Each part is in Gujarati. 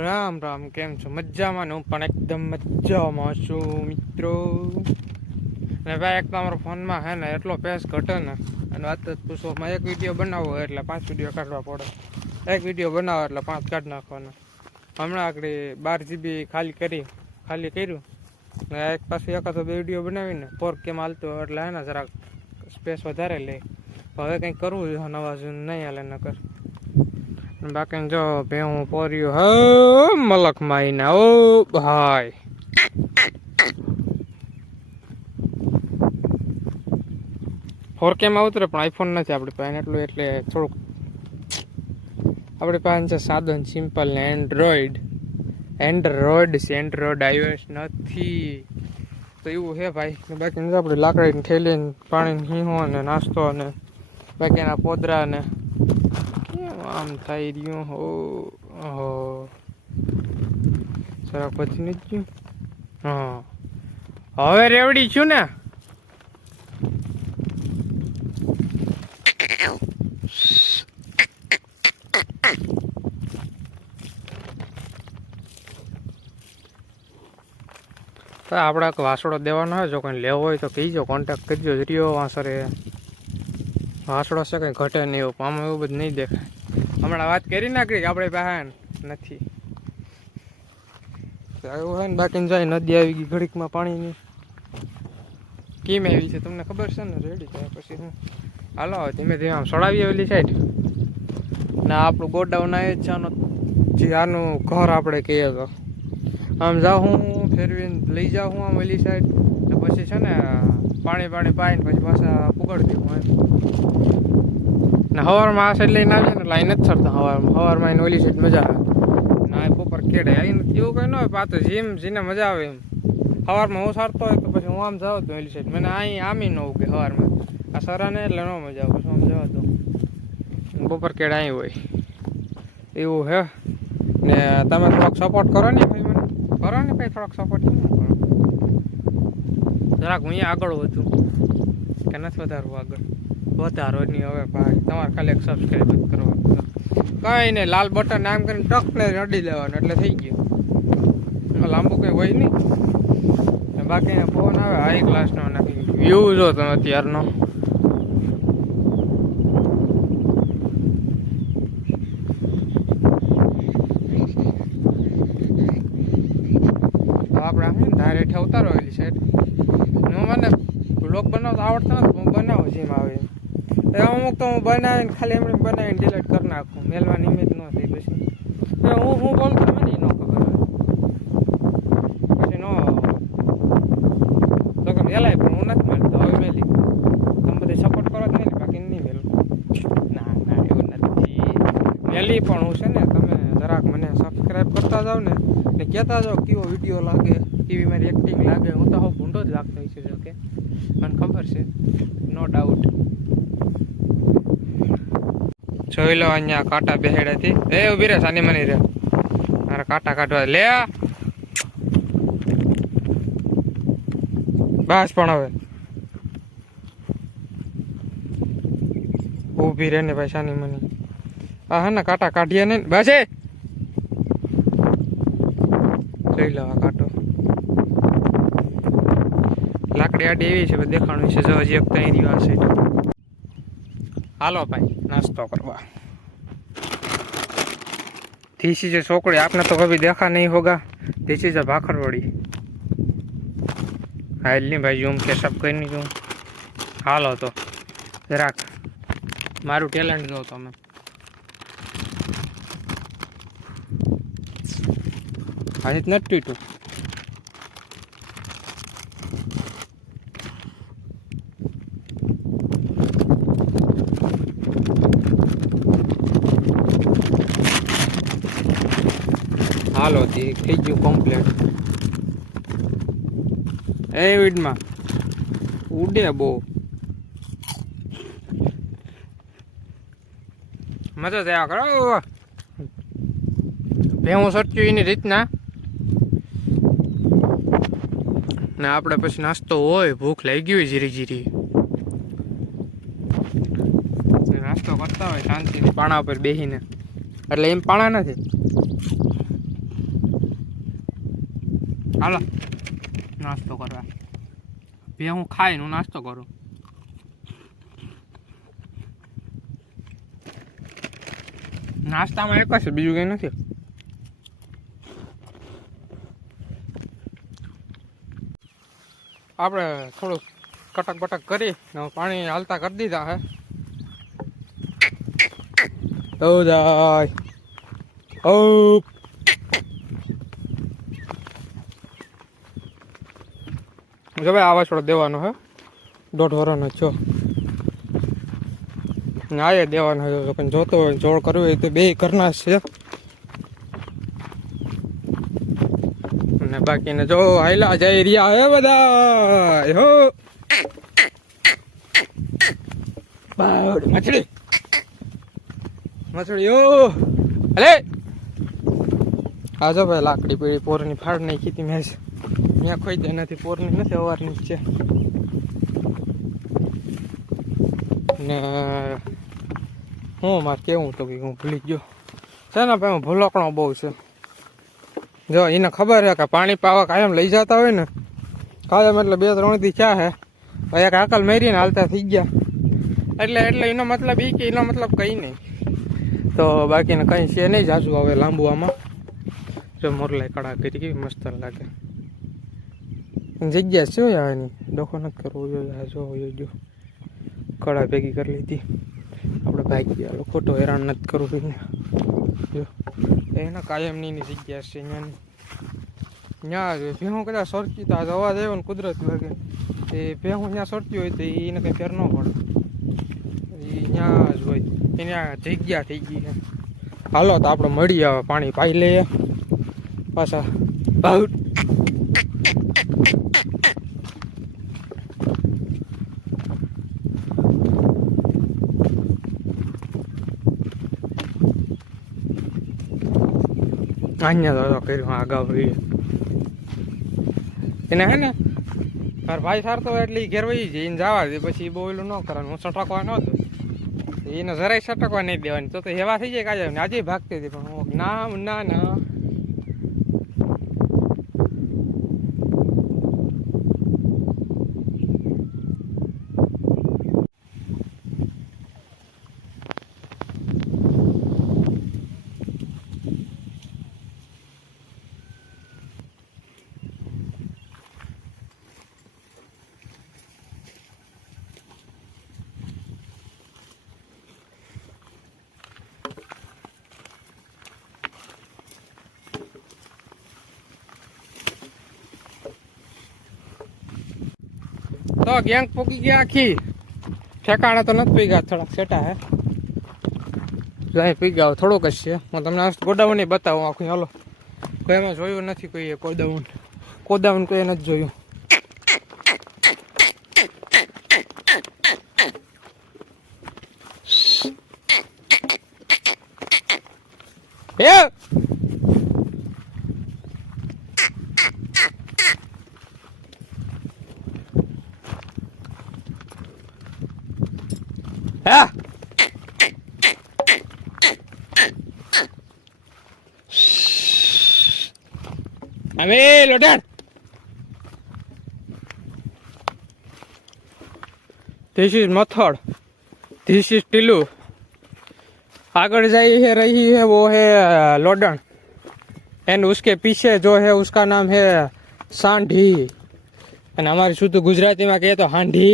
રામ રામ, કેમ છો? મજામાં ને હું પણ એકદમ મજામાં છું મિત્રો. અને ભાઈ, એક તો અમારો ફોનમાં હે ને એટલો પેસ ઘટે ને, અને વાત જ પૂછો માં એક વીડિયો બનાવો એટલે પાંચ વીડિયો કાઢવા પડે. એક વીડિયો બનાવો એટલે પાંચ કાઢી નાખવાના. હમણાં આગળ બાર જીબી ખાલી કરી, ખાલી કર્યું. ને એક પાછું એકાદો બે વીડિયો બનાવીને ફોર કેમ હાલતો એટલે હે ને જરાક સ્પેસ વધારે લે. હવે કંઈક કરવું નવા જૂન નહીં હાલે નકર. બાકી જો ભેહું પોર્યું હો, મલક માઈના ઓ ભાઈ. ફોર કેમ ઉતરે, પણ આઈફોન નથી આપણી પાસે. એટલું એટલે થોડુંક આપણી પાસે છે સાધન, સિમ્પલ ને એન્ડ્રોઈડ. એન્ડ્રોઈડ છે, એન્ડ્રોઈડ આઈઓએસ નથી. તો એવું છે ભાઈ. બાકી આપણે લાકડીને થેલીને પાણીને હીહો અને નાસ્તો અને બાકી એના પોદરા ને આમ થઈ રહ્યું, હો હો. જરાક પછી નથી ગયું? હા. હવે રેવડી છું ને? તો આપણે વાસળો દેવાનો હોય, જો કંઈ લેવો હોય તો કહીજો કોન્ટેક્ટ કરજો જરીયો વાસરે. વાસડો છે કંઈ ઘટે નહીં એવું, આમાં એવું બધું નહીં દેખાય. હમણાં વાત કરી નાખી કે આપણે પાસે નથી. એવું હોય ને બાકી જાય, નદી આવી ગઈ, ઘડીકમાં પાણીની. કેમ આવી છે? તમને ખબર છે ને? રેડી થાય પછી હું. હાલો ધીમે ધીમે આમ સડાવી આવેલી સાઈડ ના આપણું ગોડાઉન આવે છે જે આનું ઘર આપણે કહીએ તો. આમ જાઉં હું, ફેરવીને લઈ જાઉં હું આમ ઓલી સાઈડ પછી છે ને, પાણી પાણી પાઈને પછી પાછા પુગાડી દઉં એમ. ને સવારમાં આ સાઈડ લઈને આવીએ ને અહીં નથી ચડતા હવારમાં. સવારમાં આવીને ઓલી સાઈડ મજા આવે. ના પોપર બપોર કેડે આવીને એવું કંઈ ન હોય, પાછો જેમ, જેને મજા આવે એમ. સવારમાં હું સારતો હોય તો પછી હું આમ જાઉં તો ઓલી સાઈડ મને અહીં આમી ન ઉગે હવારમાં. આ સરાને એટલે ન મજા આવે, પછી આમ જવા દઉં બપોર કેડ અહીં હોય. એવું હે. ને તમે થોડોક સપોર્ટ કરો ને ભાઈ મને. કરો ને ભાઈ થોડોક સપોર્ટ કરો? જરાક હું અહીંયા આગળ વધું. કે નથી વધારવું આગળ? વધારો નહીં હવે ભાઈ. તમારે ખાલી એક સબસ્ક્રાઈબ જ કરવાનું કંઈ નહીં, લાલ બટન આમ કરીને ટકને રડી લેવાનું, એટલે થઈ ગયું. લાંબુ કંઈ હોય નહીં. બાકી ફોન આવે હાઈ ક્લાસનો નાખી વ્યૂ જો તમે અત્યારનો. આપણે આમ ધારે હેઠે ઉતારો એલી હું મને બ્લોગ બનાવતા આવડતો નથી હું બનાવું જેમ આવે અમુક તો હું બનાવીને ખાલી એમને બનાવીને ડિલીટ કરી નાખું. મેલવાની ઇમેજ ન થઈ પછી. હું હું બોલતો મને ન ખબર પછી નો તો કે મેલાય પણ હું નથી માનતો. હવે મેલી. તમે બધે સપોર્ટ કરો જ મેલી બાકી નહીં મેલું. ના ના, એવું નથી. મેલી પણ હું છે ને, તમે જરાક મને સબસ્ક્રાઈબ કરતા જાઓ ને ને કહેતા જાઓ કેવો વીડિયો લાગે, કેવી મારી એક્ટિંગ લાગે. હું તો હું ભૂંડો જ લાગતો છે જો કે. મને ખબર છે. નો ડાઉટ જોઈ લો, અહીંયા કાંટા બેહેડાથી એ, ઊભી રે સાની મની રે મારે કાંટા કાઢવા લે બસ પણ હવે. ઊભી રહે ને ભાઈ સાની મની. આ હા ને, કાંટા કાઢીએ ને. બસ એ. જોઈ લો આ કાંટો. લાકડી આડી એવી છે દેખાણું છે. જો હજી એક ત્યાં રહ્યું આ હાલો ભાઈ, નાસ્તો કરવા. ધીસ ઇઝ છોકરી, આપને તો કભી દેખા નહીં હોગા. This is bhakarwadi. હાલ નહીં ભાઈ, ઝૂમ કે સબ કઈ નહીં ઝૂમ હાલો તો, જરાક મારું ટેલેન્ટ દો તમે. આજે નથી પીટું હાલો તી થઈ ગયું કમ્પ્લેટ એ ઉડે બહુ. મજા થયા કરો ભેવું સચ્યું એની રીતના. ને આપણે પછી નાસ્તો હોય, ભૂખ લાગી હોય જીરી જીરી નાસ્તો કરતા હોય શાંતિથી પાણા ઉપર બેસીને એટલે એમ પાણા નથી. હાલો. નાસ્તો કરવા. બે હું ખાઈને હું નાસ્તો કરું. નાસ્તામાં એક જ બીજું કંઈ નથી. આપણે થોડુંક કટક બટક કરી પાણી હાલતા કરી દીધા હે. ઓ જાય. ઓ જો ભાઈ આવા છોડ દેવાનો હે. દોઢ વરોનો છો. ના એ દેવાનો હોય તો જોતો હોય જોડ કરવું હોય તો બે ઘરના છે. અને બાકીને જો હાઈલા જઈ રહ્યા હે બધા હો. બાવડ મછડી મછલી. ઓ અલે. આ જો ભાઈ, લાકડી પીળી, પોરની ફાડ નહીં કીધી મેં ત્યાં ખોઈ જાય એનાથી પોરની નથી, અવારની છે. ને, હું મારે કેવું તો કે હું ભૂલી ગયો. છે ને ભાઈ ભૂલકણો બહુ છે? જો, એને ખબર છે કે પાણી પાવા કાયમ લઈ જતા હોય ને, કાયમ એટલે બે ત્રણથી ચા હે. એક આકલ મેરીને હાલતા થઈ ગયા. એટલે એટલે એનો મતલબ એ કે એનો મતલબ કંઈ નહીં. તો બાકીને કંઈ છે નહીં જાજુ હવે લાંબુ આમાં. જો મોરલાઈ કડા કરી મસ્ત લાગે. જગ્યા છે આની? ડોખો નથી કરવો જોઈએ. જો જો. કડા ભેગી કરી લીધી. આપણે ભાગી ગયા ખોટો હેરાન નથી કરવું જો. એના કાયમની જગ્યા છે ત્યાં જ, ભેહું કદાચ સરકી તો આ અવાજ આવ્યો ને કુદરત લાગે એ ભેહું ત્યાં સરતી હોય તો એને કંઈ ફેર ન પડે. એ ત્યાં જ હોય. એને જગ્યા થઈ ગઈ છે. હાલો તો આપણે મળીએ આવે પાણી પાઈ લઈએ. પાછા ભાવ અહીંયા તો કર્યું ભાઈ એને હે ને મારા ભાઈ સારતો હોય એટલે જાય, એને જવા દે, પછી બહુ એલું ન કરવાનું હું સટકવા ન દઉં. એને જરાય સટકવા નહીં દેવાની, તો તો હેવા થઈ જાય કાજે આજે ભાગતી હતી, પણ હું, ના ના ના. તો ગેંગ પોકી ગયા આખી. ઠેકાણા તો નથી પી થોડાક સેટા હે. જાય પી ગયા થોડુંક જ છે. હું તમને ગોડાઉન નહીં બતાવું આખું, હાલો. કોઈ એમાં જોયું નથી કોઈએ ગોડાઉન. ગોડાઉન કોઈ નથી જોયું. હે? હવે લોટાડ this is मथड़ this is Tillu आगे जाई है रही है वो है लोडन एंड उसके पीछे जो है उसका नाम है सांढी एंड हमारी शुद्ध गुजराती में कहे तो हांडी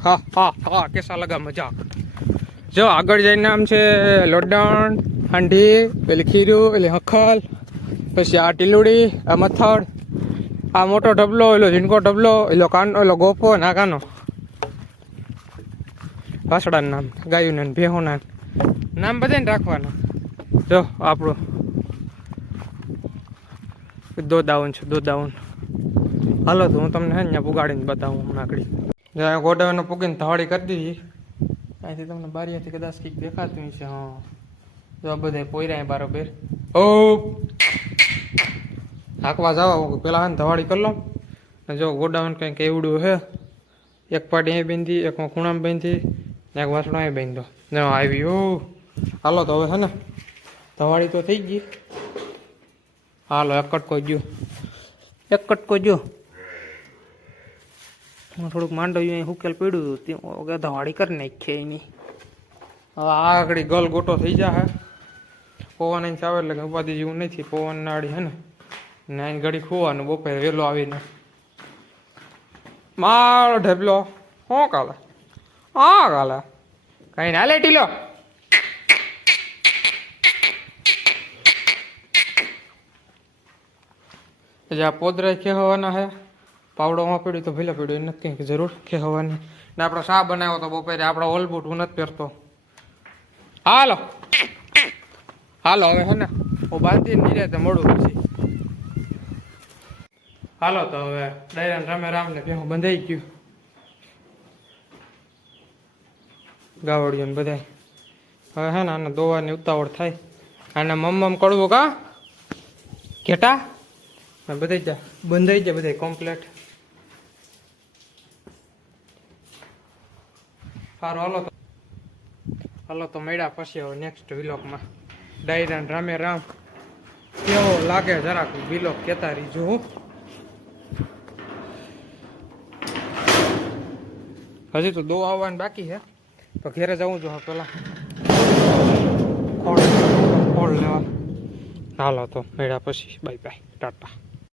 હા હા હા કેસા લગા મજાક જો આગળ જઈને નામ છે લોડણ હાંડી પેલી ખીરું પેલી હખલ પછી આ ટીલુડી, આ મથડ આ મોટો ડબલો એલો ઝીણકો ડબલો એલો કાનો એલો ગોપો ને કાનો વાસડાનું નામ ગાયું ને ભેહોના. નામ બધાને રાખવાના. જો, આપણું. દોદાવન છે દોદાવન હાલો, તો હું તમને અહીંયા પુગાડીને બતાવું હમણાં આગળ. જ્યાં ગોડાઉન પૂગીને ધવાડી કરી દીધી. અહીંથી તમને બારીયાથી કદાચ કંઈક દેખાતું છે હા. જો, આ બધા પોયરા બારોબેર. ઓ હાંકવા જાવ પેલા હા ધવાડી કરી લો. ને જો ગોડાઉન કંઈક એવડું હે એક પાટી અહીં બાંધી, એક ખૂણામાં બાંધી, ને એક વાસણો અહીં બાંધો. ને આવી ઓ હાલો તો હવે હે ને ધવાડી તો થઈ ગઈ. હાલો, એક કટકો જો એક કટકો જો હું થોડુંક માંડવ્યું, અહીં હુકેલ પીડ્યું હતું. તે ધવાડી કરી નાખીએ એની. હવે આગળ ગલ ગોટો થઈ જાય પવન અહીં આવે એટલે ઉપાધિ જેવું નથી પવન નાડી હે ને. ને ઘડી ખોવાનું, બપોરે વહેલો આવીને. મારો ઢેબલો શું કાલે, હા કાલે. કઈ ના લે. ટીલો જે આ પોદરા ખેહવાના હે. પાવડોમાં પીડ્યું તો ભીલા પીડ્યું નથી કંઈક જરૂર ખેવાની ને આપણો શા બનાવ્યો તો બપોરે આપણો ઓલબૂટ હું નથી પહેરતો. હાલો. હાલો, હવે હે ને, હું બાંધીને નિરાતે મોડું પછી. હાલો તો હવે ડાયરાન રામે રામને ભેહું બંધાઈ ગયું. ગાવડિયું બધા હવે હે ને આને દોવાની ઉતાવળ થાય. આને મમ્મમ કડવું કા? ઘેટા? બધા જા, બંધાઈ જાય બધા કમ્પ્લેટ સારું હાલો તો. હાલો તો મળ્યા પછી હવે નેક્સ્ટ વિલોકમાં ડાયરાન રામે રામ કેવો લાગે જરાક વિલોક કહેતા રહીજો હો. હજી તો દો આવવાની બાકી છે. તો ઘેરે જવું જો પેલા ખોળ ખોળ લેવા? હાલો તો મેળા પછી. Bye bye tata.